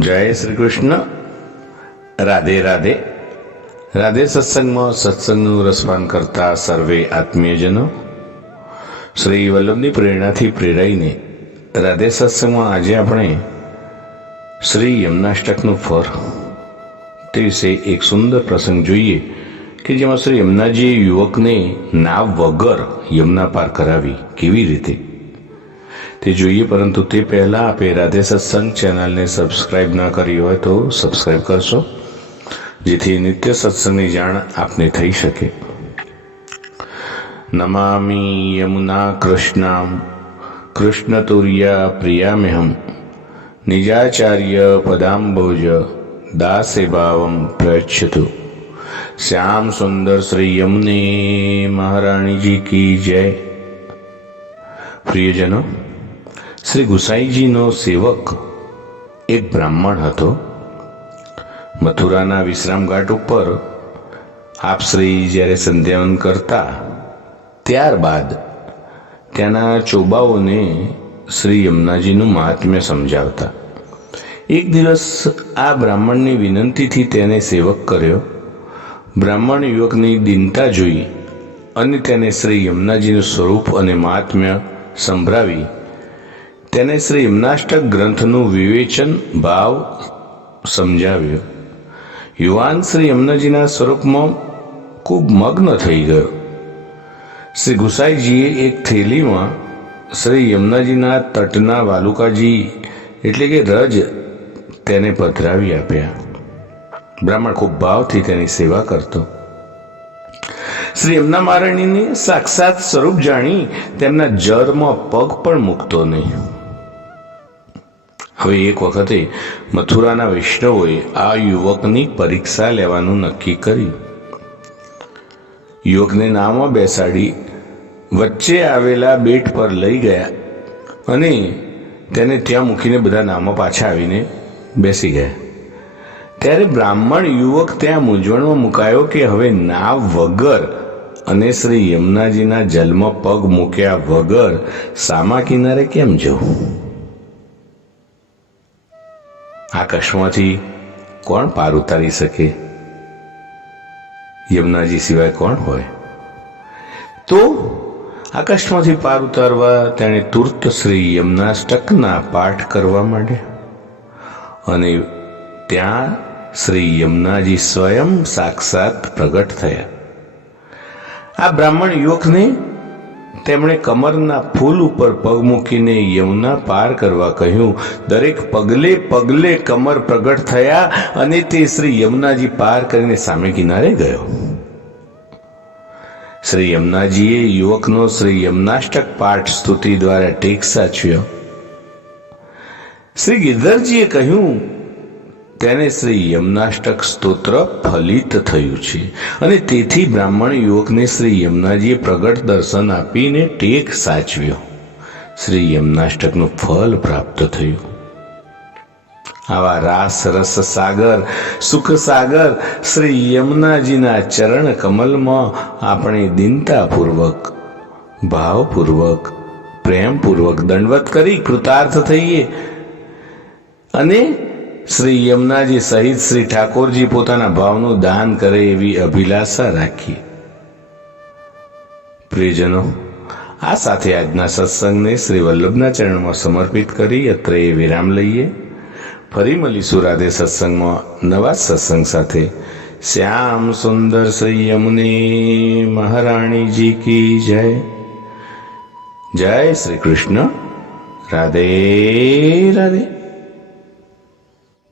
જય શ્રી કૃષ્ણ. રાધે રાધે. રાધે સત્સંગમાં સત્સંગનું રસપાન કરતા સર્વે આત્મીયજનો શ્રી વલ્લભની પ્રેરણાથી પ્રેરાઈને રાધે સત્સંગમાં આજે આપણે શ્રી યમનાષ્ટકનું ફર તે વિશે એક સુંદર પ્રસંગ જોઈએ કે જેમાં શ્રી યમુનાજીએ યુવકને નાવ વગર યમુના પાર કરાવી કેવી રીતે તે જોઈએ, પરંતુ તે પહેલાં આપે રાધે સત્સંગ ચેનલને સબસ્ક્રાઇબ ના કરી હોય તો સબસ્ક્રાઇબ કરશો, જેથી નિત્ય સત્સંગની જાણ આપને થઈ શકે. નમામી યમુના કૃષ્ણામ કૃષ્ણતુર્યા પ્રિયામેહમ, નિજાચાર્ય પદાંબોજ, દાસે ભાવમ પ્રયચ્છતુ. શ્યામ સુંદર શ્રી યમુને મહારાણીજી કી જય. પ્રિયજનો શ્રી ગુસાઈજીનો સેવક એક બ્રાહ્મણ હતો. મથુરાના વિશ્રામ ઘાટ ઉપર આપ શ્રી જ્યારે સંધ્યાવન કરતા, ત્યારબાદ ત્યાંના ચોબાઓને શ્રી યમુનાજીનું મહાત્મ્ય સમજાવતા. એક દિવસ આ બ્રાહ્મણની વિનંતીથી તેને સેવક કર્યો. બ્રાહ્મણ યુવકની દીનતા જોઈ અને તેને શ્રી યમુનાજીનું સ્વરૂપ અને મહાત્મ્ય સંભળાવી તેને શ્રી યમનાષ્ટક ગ્રંથનું વિવેચન, ભાવ સમજાવ્યો. યુવાન શ્રી યમુનાજીના સ્વરૂપમાં ખૂબ મગ્ન થઈ ગયો. શ્રી ગુસાઈજીએ એક થેલીમાં શ્રી યમુનાજીના તટના વાલુકાજી એટલે કે રજ તેને પધરાવી આપ્યા. બ્રાહ્મણ ખૂબ ભાવથી તેની સેવા કરતો. શ્રી યમુના મહારાણીને સાક્ષાત સ્વરૂપ જાણી તેમના જરમાં પગ પણ મૂકતો નહીં. હવે એક વખતે મથુરાના વૈષ્ણવોએ આ યુવકની પરીક્ષા લેવાનું નક્કી કર્યું. યુવકને નામાં બેસાડી વચ્ચે આવેલા બેટ પર લઈ ગયા અને તેને ત્યાં મૂકીને બધા નામો પાછા આવીને બેસી ગયા. ત્યારે બ્રાહ્મણ યુવક ત્યાં મૂંઝવણમાં મુકાયો કે હવે ના વગર અને શ્રી યમુનાજીના જલમાં પગ મૂક્યા વગર સામા કિનારે કેમ જવું? આકાશમાંથી કોણ પાર ઉતારી શકે? યમુનાજી સિવાય કોણ હોય? તો આકાશમાંથી પાર ઉતારવા તેણે તુર્ત શ્રી યમુનાષ્ટકના પાઠ કરવા માંડ્યા અને ત્યાં શ્રી યમુનાજી સ્વયં સાક્ષાત પ્રગટ થયા. આ બ્રાહ્મણ યુવકને તેમણે કમરના ફૂલ ઉપર પગ મૂકીને યમુના પાર કરવા કહ્યું, દરેક પગલે પગલે કમર પ્રગટ થયા અને તે શ્રી યમુનાજી પાર કરીને સામે કિનારે ગયો. શ્રી યમુનાજીએ યુવકનો શ્રી યમનાષ્ટક પાઠ સ્તુતિ દ્વારા ટેક સાચ્યો શ્રી ગિરધરજીએ કહ્યું તેને શ્રી યમનાષ્ટક સ્તોત્ર ફલિત થયું છે. અને તેથી બ્રાહ્મણ યુવકને શ્રી યમુનાજીએ પ્રગટ દર્શન આપીને ટેક સાચવ્યો. શ્રી યમનાષ્ટકનું ફલ પ્રાપ્ત થયું. આવા રાસ, રસ સાગર, સુખ સાગર શ્રી યમુનાજીના ચરણ કમલમાં આપણે દિનતાપૂર્વક, ભાવપૂર્વક, પ્રેમપૂર્વક દંડવત કરી કૃતાર્થ થઈએ. અને શ્રી યમુનાજી સહિત શ્રી ઠાકોરજી પોતાના ભાવનું દાન કરે એવી અભિલાષા રાખી. પ્રિયજનો, આ સાથે આજના સત્સંગને શ્રી વલ્લભના ચરણમાં સમર્પિત કરી અત્રે વિરામ લઈએ. ફરી મળીશું રાધે સત્સંગમાં નવા સત્સંગ સાથે. શ્યામ સુંદર શ્રી યમુને મહારાણીજી કી જય. જય શ્રી કૃષ્ણ. રાધે રાધે.